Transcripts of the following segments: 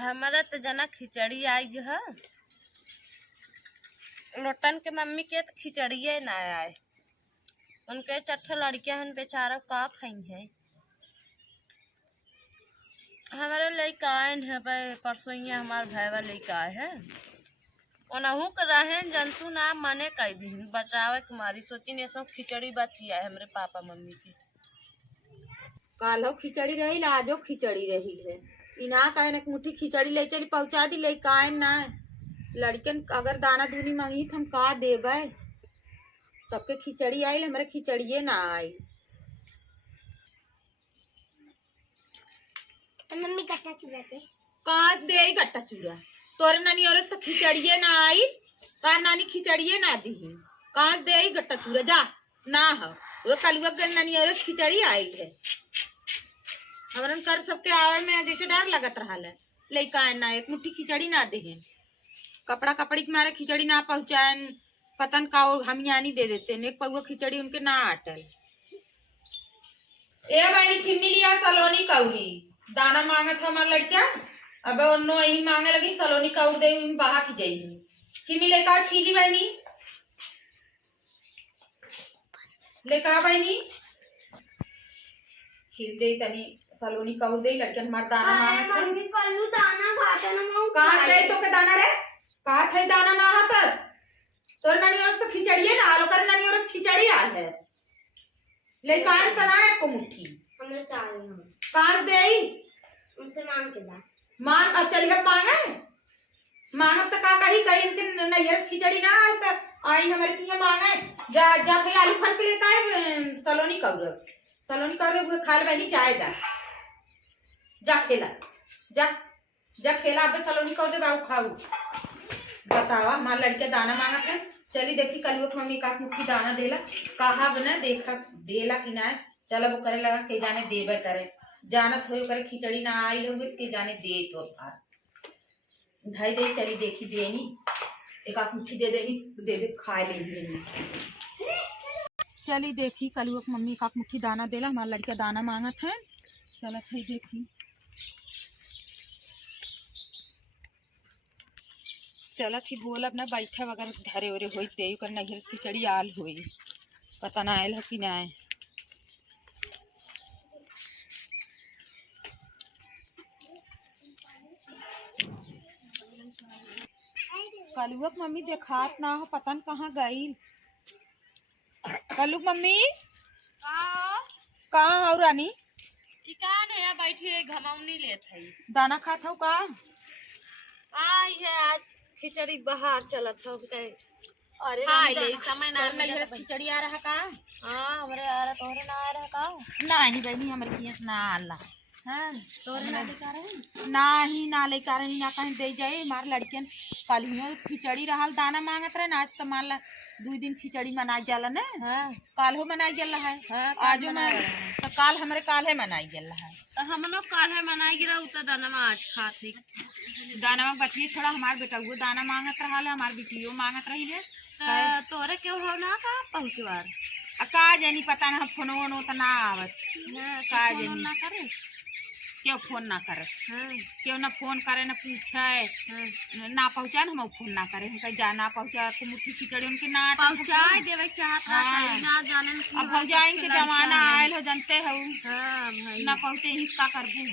हमारा तो जना खिचड़ी आई है। लोटन के मम्मी के तो खिचड़िए ना आए। उनके चट्ठे लड़कियां हैं बेचारा का खाई है। हमारे लड़का आए है परसों ही हमारे भाई लड़का आए है। ओनहू के रहे जंतु ना मने कई दिन बचावे के मारी सोची ने सब खिचड़ी बची है हमारे पापा मम्मी की। कालो खिचड़ी रही आजो खिचड़ी रही है। इना कहे न मुट्ठी खिचड़ी ले चली पहुंचा दी ले काहे ना लड़कन अगर दाना दूनी मांगी हम का देबे। सबके खिचड़ी आई हमारे खिचड़िए ना आई। मम्मी गट्टा चूरा दे कहाँ दे गट्टा चूरा तोरे नानी और तो खिचड़िए ना आई। तार नानी खिचड़िए ना दी कहाँ दे गट्टा चूरा जा ना हो वो कलुआ के नानी और खिचड़ी आई है। हमारन कर सबके आवे में जैसे डर लगत रहा है लइका ना एक मुट्ठी खिचड़ी ना दे कपड़ा कपड़ी के मारे खिचड़ी ना पहुंचाए पतन का हम यानी दे देते एक पौवा खिचड़ी उनके ना आटल। ए भाई छिमी लिया सलोनी कौरी दाना मांगत हमार लड़का अब उन्नो यही मांगे लगी सलोनी कौर दे बाहा की जाई छिमी लेका छीली बहनी लेका बहनी छील दे तनी सलोनी कौर दे लड़कन हमार दाना मांगत मम्मी कल्लू दाना खाता ना मैं कहां गए तो के दाना रे कहा थे दाना ना हाथ तोर नानी और तो खिचड़िए ना आलो कर नानी और खिचड़ी आल है ले कान तनाए को मुट्ठी हमने चाल ना कान दे आई उनसे मांग के दा मांग अब चली हम मांगब तो का कही कही इनके नैयर खिचड़ी ना आल त आई हमारे किया मांगे जा जा थे आलू फल के ले काए सलोनी कौर वो खाल बहनी चाय दा जा खेला जा खेला अब सलोनी कौर दे बाबू खाऊ बतावा हमार लड़के दाना मांगत है चली देखी कल वो मम्मी का मुट्ठी दाना देला कहा बना देखा देला कि ना चलो वो करे लगा के जाने देबे करे जानत हो करे खिचड़ी ना आई लोग के जाने दे तो भाई दे चली देखी देनी एक आख मुट्ठी दे देनी दे खा लेनी चली देखी कल वो मम्मी का मुट्ठी दाना देला हमार लड़का दाना मांगत है चलत है देखी चलत ही बोल अपना बैठा वगैरह धरे उरे हो दे कर नैहर खिचड़ी आल हुई पता ना आयल है कि ना आए। कलुआ मम्मी देखात ना हो पता न कहाँ गई कलुक मम्मी कहाँ हो रानी इकान है बैठी घमौनी लेत है दाना खात हो का आई है आज खिचड़ी बाहर चलत हो गए। अरे हाय ले समय ना नैहर खिचड़ी आ रहा का हां हमरे आ रहा तोरे ना आ रहा का नहीं बहनी हमारे किया ना अल्लाह हां तोरे ना दिखा रहे नाही ना ले कारण ना कहीं दे जाए मार लड़कियन कल खिचड़ी रहल दाना मांगत रहे आज तो मान ला 2 दिन खिचड़ी मनाई जाला ने हां काल हो मनाई जाला है आजो ना तो काल हमरे काल है मनाई जाला है तो हमनो काल है मनाई गिरा उत दाना में आज खात नहीं दाना में बची थोड़ा हमार बेटा वो दाना मांगत रहा है हमार बेटियों मांगत रही है तोरे के हो ना का पहुंचवार का जानी पता ना फोन वोन तो ना आवत का जानी ना करे क्यों फोन ना करे हां क्यों ना फोन करे ना पूछे ना पहुंचा ना हम फोन ना करे हम कहीं जाना पहुंचा तो मुट्ठी खिचड़ी उनके ना पहुंचा देवे चाहत ना जाने अब भौजाइन के जमाना आयल हो जानते हो हां भाई ना पहुंचे ही का करबू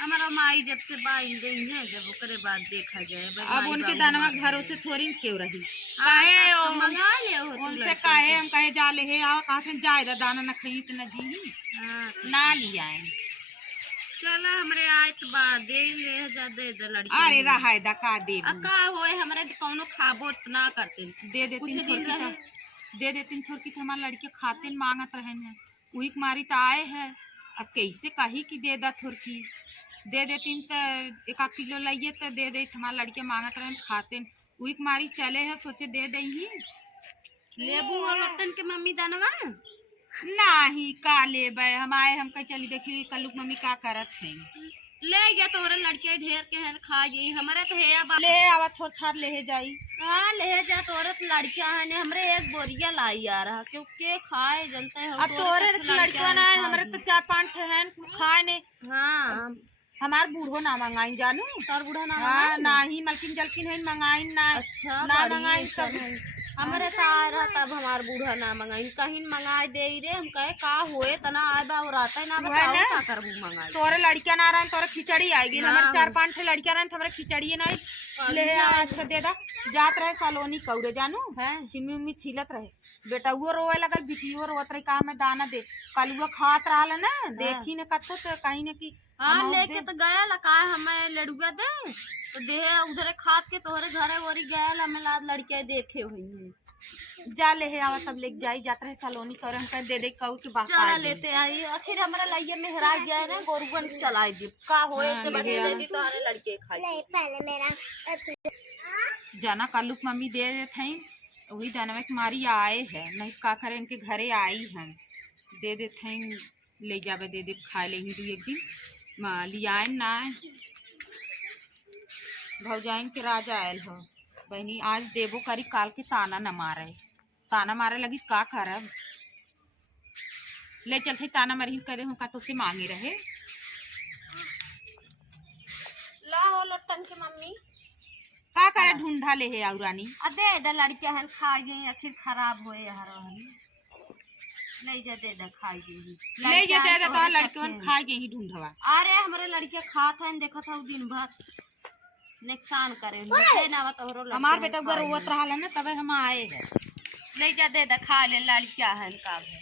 हमारा माई जब से बाई गई है जब ओकरे बाद देखा जाए अब उनके दाना घरों से थोड़ी क्यों रही काहे ओ मंगा ले हो उनसे काहे हम कहे जा ले है आओ कहां से जाए दाना ना खई तो न जी हां ना लिया है चला हमरे आयत बाद दे ले जा दे दे लड़की अरे रहा दा का दे अका होए हमरे कौनो खाबो ना करते दे देती दे देती थोड़ी की हमारे लड़के खाते मांगत रहे हैं वही मारी तो आए है अब कैसे कही कि दे दा थोड़ी दे देती तो 1 किलो लाइए तो दे दे हमारे लड़के मांगत रहे खाते वही मारी चले है सोचे दे दे ही लेबू और लट्टन के मम्मी दानवा नहीं का लेबे हम आए हम कहीं चली देखी कल मम्मी का करत है ले गया तोरे लड़के ढेर के हैं खा गई हमारे तो है अब ले आवा थोड़ थार ले जाई हाँ ले जा तोरे लड़कियां है ने हमरे एक बोरिया लाई आ रहा क्योंकि खाए जनते हो अब तोरे लड़कियां ना है हमरे तो 4-5 हैं खाए ने हाँ हमार बूढ़ो ना मंगाई जानू। तोर बूढ़ा ना हाँ मंगाई? नाही मलकिन जलकिन है मंगाई ना। अच्छा ना बड़ी मंगाई ऐसन सब। है। हमरे तो आ रहा तब हमार बूढ़ा ना मंगाई कहीं मंगाए दे रे हम कहे का होए तना आए बा और आता ना वह बताओ ना। का करबू मंगाई। तोरे लड़कियां ना रहन तोरे खिचड़ी आएगी। हाँ। हमारे 4-5 ठे लड़कियां रहन हमारे खिचड़ी ना ले आ। अच्छा दे दा जात रहे सलोनी कौरे जानू है चिमी उमी छीलत रहे बेटुओ रोए लगल बिटियो रोत रही का मैं दाना दे कलुआ खात रहल ना देखी न कतो तो कहीं न की हाँ अनौठ लेके दे। तो गया लका हमें लड़ुआ दे तो देहे उधरे खाद के तोहरे घरे वरी गया हमें लाद लड़कियां देखे हुई हैं। जा ले आवा तब लेके जाई जात रहे सलोनी कर हम कह दे दे कऊ के बात चला लेते आई आखिर हमारा लाइया मेहरा गया ना गोरुगन चलाई दी का होए हाँ, से ले बढ़िया गया। दे दी तो हमारे लड़के खाई। नहीं पहले मेरा जाना कल्लू की मम्मी दे देते हैं वही दानवा की मारी आए है नहीं का करे इनके घरे आई हैं दे देते हैं ले जावे दे दे खा लेंगे दू एक दिन लियाए ना भौजाइन के राजा आयल हो बहनी आज देबो करी काल के ताना मारे लगी का करब ले चलते ताना मरी करे हूँ का तो से मांगे रहे ला हो लट्टन के मम्मी का करे ढूंढा ले है औरानी दे दे लड़कियां हन खाई गई आखिर खराब होए यार ले जा दे दे खाई गई ले जाते तो लड़कियों खा के ही ढूंढवा। अरे हमारे लड़कियां खात हैं देखा था दिन भर नुकसान करे मुझे ना तोहरो हमार बेटा उधर रोवत रहा ना तबे हम आए हैं ले जा दे दे खा ले लड़कियां हैं का है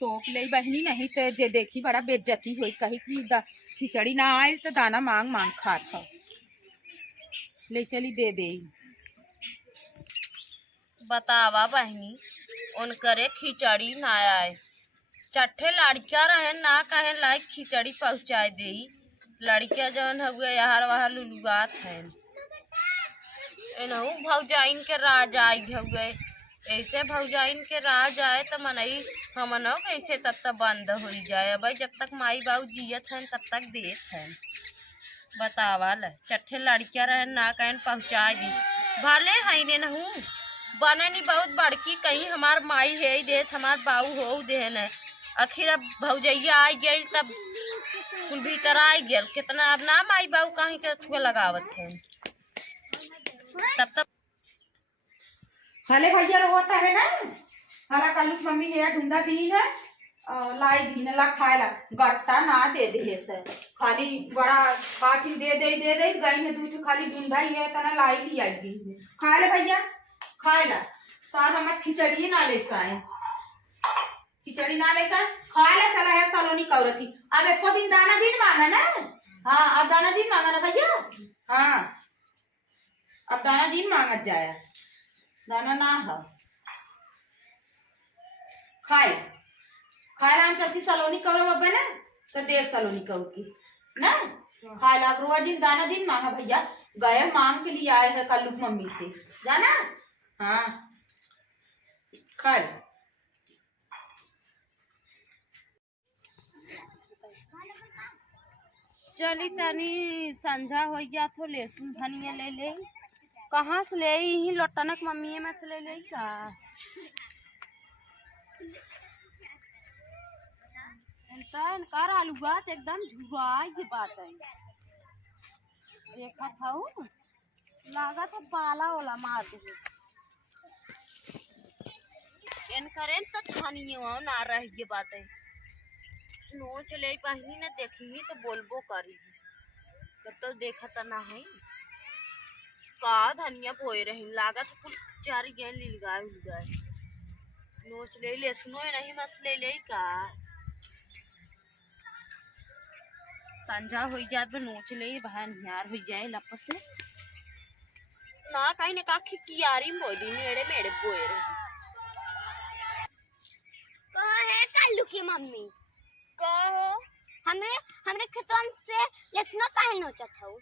तोप ले बहनी नहीं तो जे देखी बड़ा बेइज्जती हुई कही कि खिचड़ी ना आए तो दाना मांग मांग खात हो ले चली दे दे बतावा बहनी उनकरे खिचड़ी ना आए चट्ठे लड़कियां रहे ना कहे लाइक खिचड़ी पहुँचाए दे लड़कियां जौन हुए यार वहाँ लुलुआत है एनहू भौजाइन के राज आई हुए ऐसे भौजाइन के राज आए तो मनई हमनो कैसे तब तक बंद हो जाए भाई जब तक माई बाबू जियत हैं तब तक देत हैं बतावा ल चट्ठे लड़कियां रहे ना कहीं पहुँचा दी भले है ने नहू बने नहीं बहुत बड़की कहीं हमार माई है देश हमार बाऊ हो दे न आखिर अब भौजैया आई गई तब कुल भीतर आई गया कितना अब ना माई बाऊ कहीं के थुआ लगावत है तब तक हले भैया रोता है ना हला कल्लू की मम्मी है ढूंढा दी है लाई दी ला खाए ला गट्टा ना दे दे से खाली बड़ा काठी दे गई ने दूध खाली ढूंढा ही है तना लाई ली आई दी खाए ले भैया खाए ला सार हमें खिचड़ी ना लेकर आए खिचड़ी ना लेकर खाए ला चला है सलोनी कौरथी अब एको दिन दाना दिन मांगा ना। हाँ अब दाना दिन मांगा ना भैया। हाँ अब दाना दिन मांगा जाया दाना ना है खाए खाए हम चलती सलोनी करो बाबा ना तो देव सलोनी करो की ना खाए ला रोआ दिन दाना दिन मांगा भैया गए मांग के लिए आए हैं कल्लू मम्मी से जाना। हाँ खाए चली तनी संझा हो जा तो लहसुन धनिया ले ले कहाँ से ले ही लौटनक मम्मी में से ले ले का कर आलू बात एकदम झुराई के बात है देखा था लागा था पाला वाला मार दे इन करें तो धनिया ना रह ये बात है नोच ले बहनी ने देखी तो बोलबो करी तो देखा तो ना है का धनिया बोए रही लागत कुल चार गेन लील गाय नोच ले ले सुनो नहीं मसले ले का संझा हो जात बे नोच ले बहन यार हो जाए लपस से ना कहीं ने का कियारी मोदी मेरे मेरे बोए रही कहाँ है कल्लू की मम्मी कहो हमरे हमरे खेतों से लहसुन काहे नोचत हूँ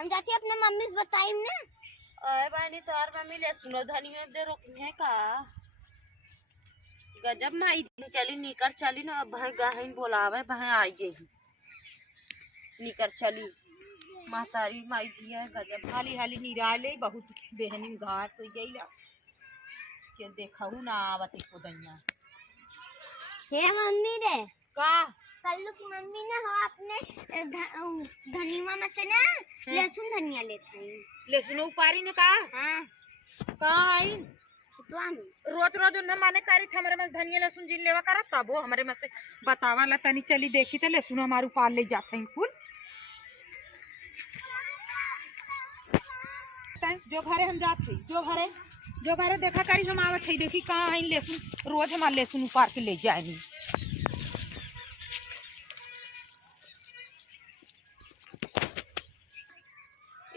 हम जाती अपने मम्मी से बताइम ना। अरे बहनी तार मम्मी ले सुनो धनिया दे रोकनी है का गजब माई चली निकर चली ना भाई गहन बोलावे भाई आई गई निकर चली महतारी माई दिया है गजब हाली हाली निराले बहुत बेहनी घास हो गई ला के देखहु ना आवत को दैया हे मम्मी रे का कल्लू की मम्मी ना हो अपने धनिया में से ना लहसुन धनिया लेते हैं। लहसुन उपारी ने कहा हाँ कहाँ आई तो हम रोज रोज उन्हें माने करी थे हमारे में धनिया लहसुन जिन लेवा करा तब वो हमारे में से बतावा ला तनी चली देखी थे लहसुन हमारे उपार ले जाते हैं फूल जो घरे हम जाते हैं जो घरे देखा करी हम आवत है देखी कहाँ आई लहसुन रोज हमारे लहसुन उपार के ले जाएंगे।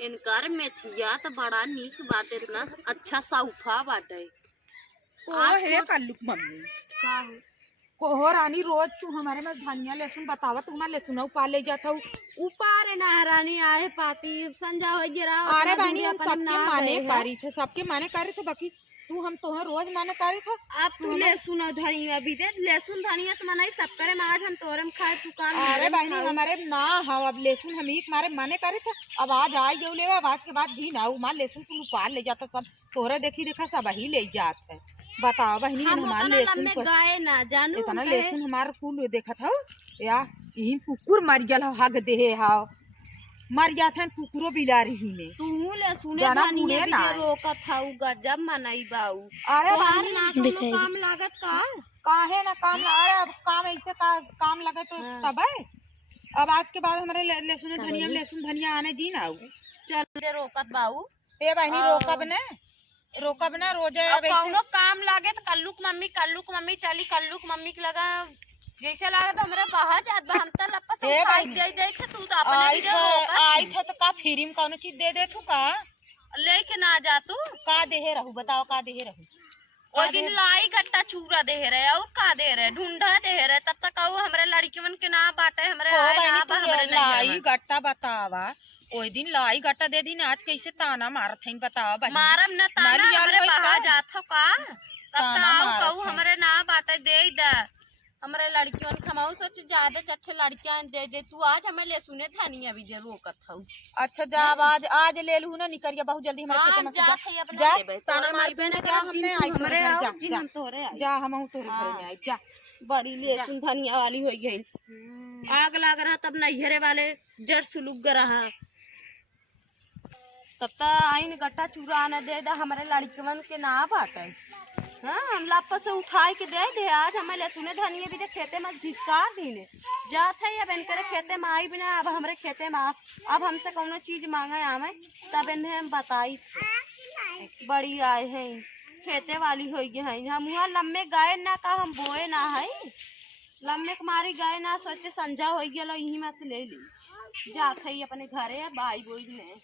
इनकर मेथिया तो बड़ा नीक बाटे, इतना अच्छा सौफा बाटे। आज है कल्लुक मम्मी का हो? कोहो रानी रोज तू हमारे में धनिया लहसुन बतावा तू हमारे लहसुन उपार ले जाता हूँ। ऊपर ना रानी आए पाती संजा हो गिरा। अरे बहनी हम सबके माने करी थे, सबके माने करे थे, बाकी तू हम तो रोज माने करे थे। अब तू लहसुन और धनिया भी दे, लहसुन धनिया तो मना ही सब करे, आज हम तोरे में खाए तू कान। अरे बहनी हमारे ना हाँ अब लहसुन हम ही मारे माने करे थे, अब आज आए गए ले आज के बाद जी ना मार लहसुन तू उपार ले जाता सब तोरे देखी देखा सब ही ले जात है। बताओ बहनी हमारे लहसुन गाय ना जानू इतना लहसुन हमारे फूल देखा था या यही कुकुर मर गया हग दे हाव मर जाते हैं कुकुरो बिलारी ही में तू लहसुन धनिया भी रोकत था गजब मनाई बाऊ। अरे ना कोनो काम लागत का काहे ना काम अरे अब काम ऐसे काम लगे तो तब है। अब आज के बाद हमारे लहसुन धनिया आने जी ना चल रोकत बाऊ ए बहनी रोकब ना रोजे कौनो काम लागे तो कल्लुक मम्मी चली कल्लुक मम्मी के लगा जैसे लगा तो हमरा बाहर जात बा हम त लपस उठाई दे के तू तो अपने आई था तो का फ्री में कौनो चीज दे तू का लेके ना जा तू का देहे रहू बताओ का देहे रहू वो दिन लाई गट्टा चूरा दे रहे और का दे रहे ढूंढा दे रहे तब तक हमरे लड़की मन के ना बाटे हमरे हमरे लाई गट्टा बतावा ओई दिन लाई गट्टा दे दिन आज कैसे ताना मारत है बताओ बहनी मारम न ताना हमरे बाहर जात हो का तब तक कहू हमरे ना बाटे दे दे हमरे लड़कियों ने खमाऊ सोच ज्यादा चट्टे लड़कियां दे तू आज हमें लहसुन धनिया भी जे रोकत हूं। अच्छा जा आज ले लू ना निकरिया बहुत जल्दी हमारे खेत में जा ताना मार पे ना जा हमने आई हमरे आओ जिन हम तोरे आई जा हम तोरे घर में आई जा बड़ी लहसुन धनिया वाली हो गई आग लग रहा तब नैहरे वाले जड़ सुलुग रहा तब तक आइन गट्टा चूरा आने दे दे हमारे लड़कियों के ना बाटे। हाँ हम लापस से उठाई के दे आज हमें लहसुन धनिया भी दे खेते में झिझका दीने जात है अब इनके खेते में आई बिना अब हमारे खेते में अब हमसे कोनो चीज मांगे आवे तब इन्हें हम बताई बड़ी आए हैं खेते वाली हो गई है हम वहाँ लम्बे गाय ना का हम बोए ना है लम्बे कुमारी गाय ना सोचे संजा हो गया यही में से ले ली जात है अपने घरे बाई बोई में